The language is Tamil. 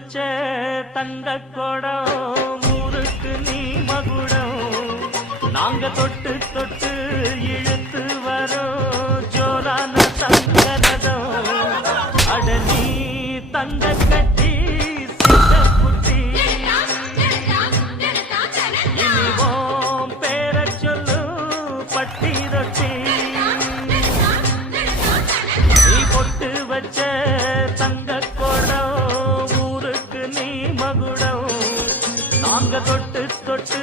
வச்ச தங்க கொடம் ஊருக்கு நீ மகுடம் நாங்க தொட்டு தொட்டு இழுத்து வரோம் ஜோரான தங்க ரதம் அட நீ தங்க கட்டி சித்த குட்டி இனிவோம் பேர சொல்லு பட்டி ரொட்டி நீ பொட்டு வச்ச தங்க கொடம் ஊருக்கு நீ மகுடம் நாங்க தொட்டு தொட்டு